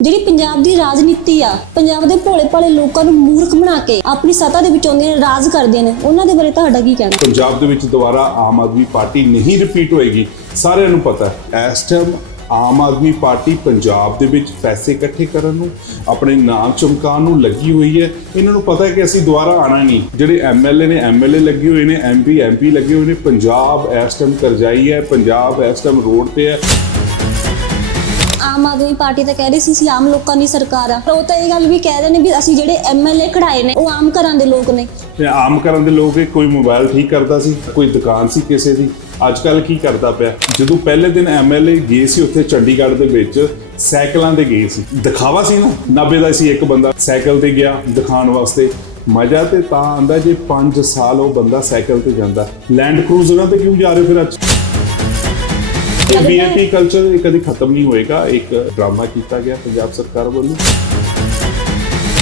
ਜਿਹੜੀ ਪੰਜਾਬ ਦੀ ਰਾਜਨੀਤੀ ਆ, ਪੰਜਾਬ ਦੇ ਭੋਲੇ ਭਾਲੇ ਲੋਕਾਂ ਨੂੰ ਮੂਰਖ ਬਣਾ ਕੇ ਆਪਣੀ ਸੱਤਾ ਦੇ ਵਿੱਚ ਆਉਂਦੇ ਨੇ, ਰਾਜ ਕਰਦੇ ਨੇ, ਉਹਨਾਂ ਦੇ ਬਾਰੇ ਤੁਹਾਡਾ ਕੀ ਕਹਿਣਾ? ਪੰਜਾਬ ਦੇ ਵਿੱਚ ਦੁਬਾਰਾ ਆਮ ਆਦਮੀ ਪਾਰਟੀ ਨਹੀਂ ਰਿਪੀਟ ਹੋਏਗੀ, ਸਾਰਿਆਂ ਨੂੰ ਪਤਾ ਹੈ। ਇਸ ਟਾਈਮ ਆਮ ਆਦਮੀ ਪਾਰਟੀ ਪੰਜਾਬ ਦੇ ਵਿੱਚ ਪੈਸੇ ਇਕੱਠੇ ਕਰਨ ਨੂੰ, ਆਪਣੇ ਨਾਮ ਚਮਕਾਉਣ ਨੂੰ ਲੱਗੀ ਹੋਈ ਹੈ। ਇਹਨਾਂ ਨੂੰ ਪਤਾ ਹੈ ਕਿ ਅਸੀਂ ਦੁਬਾਰਾ ਆਣਾ ਨਹੀਂ। ਜਿਹੜੇ ਐਮਐਲਏ ਨੇ ਐਮਐਲਏ ਲੱਗੇ ਹੋਏ ਨੇ ਐਮਪੀ ਐਮਪੀ ਲੱਗੇ ਹੋਏ ਨੇ, ਪੰਜਾਬ ਇਸ ਟਾਈਮ ਕਰਜ਼ਾਈ ਹੈ, ਪੰਜਾਬ ਇਸ ਟਾਈਮ ਰੋਡ ਤੇ ਹੈ। ਆਮ ਆਦਮੀ ਪਾਰਟੀ ਤਾਂ ਕਹਿ ਰਹੀ ਸੀ ਅਸੀਂ ਆਮ ਲੋਕਾਂ ਦੀ ਸਰਕਾਰ ਆ। ਪਰ ਉਹ ਤਾਂ ਇਹ ਗੱਲ ਵੀ ਕਹਿ ਰਹੇ ਨੇ ਵੀ ਅਸੀਂ ਜਿਹੜੇ ਐਮਐਲਏ ਖੜਾਏ ਨੇ, ਉਹ ਆਮ ਘਰਾਂ ਦੇ ਲੋਕ ਨੇ। ਆਮ ਕਰਨ ਦੇ ਲੋਕ ਇਹ ਕੋਈ ਮੋਬਾਈਲ ਠੀਕ ਕਰਦਾ ਸੀ? ਕੋਈ ਦੁਕਾਨ ਸੀ ਕਿਸੇ ਦੀ? ਅੱਜ ਕੱਲ ਕੀ ਕਰਦਾ ਪਿਆ? ਜਦੋਂ ਪਹਿਲੇ ਦਿਨ ਐਮਐਲਏ ਗਏ ਸੀ ਉੱਥੇ ਚੰਡੀਗੜ੍ਹ ਦੇ ਵਿੱਚ, ਸਾਈਕਲਾਂ ਤੇ ਗਏ ਸੀ। ਦਿਖਾਵਾ ਸੀ ਨਾ? 90 ਦਾ ਸੀ ਇੱਕ ਬੰਦਾ, ਸਾਈਕਲ ਤੇ ਗਿਆ ਦਿਖਾਉਣ ਵਾਸਤੇ। ਮਜ਼ਾ ਤੇ ਤਾਂ ਆਂਦਾ ਜੇ 5 ਸਾਲ ਉਹ ਬੰਦਾ ਸਾਈਕਲ ਤੇ ਜਾਂਦਾ। ਲੈਂਡ ਕਰੂਜ਼ਰਾਂ ਤੇ ਕਿਉਂ ਜਾ ਰਹੇ ਫਿਰ ਅੱਜ? ਇਹ ਬੀਏਪੀ ਕਲਚਰ ਕਦੀ ਖਤਮ ਨਹੀਂ ਹੋਏਗਾ ਇੱਕ ਡਰਾਮਾ ਕੀਤਾ ਗਿਆ ਪੰਜਾਬ ਸਰਕਾਰ ਵੱਲੋਂ।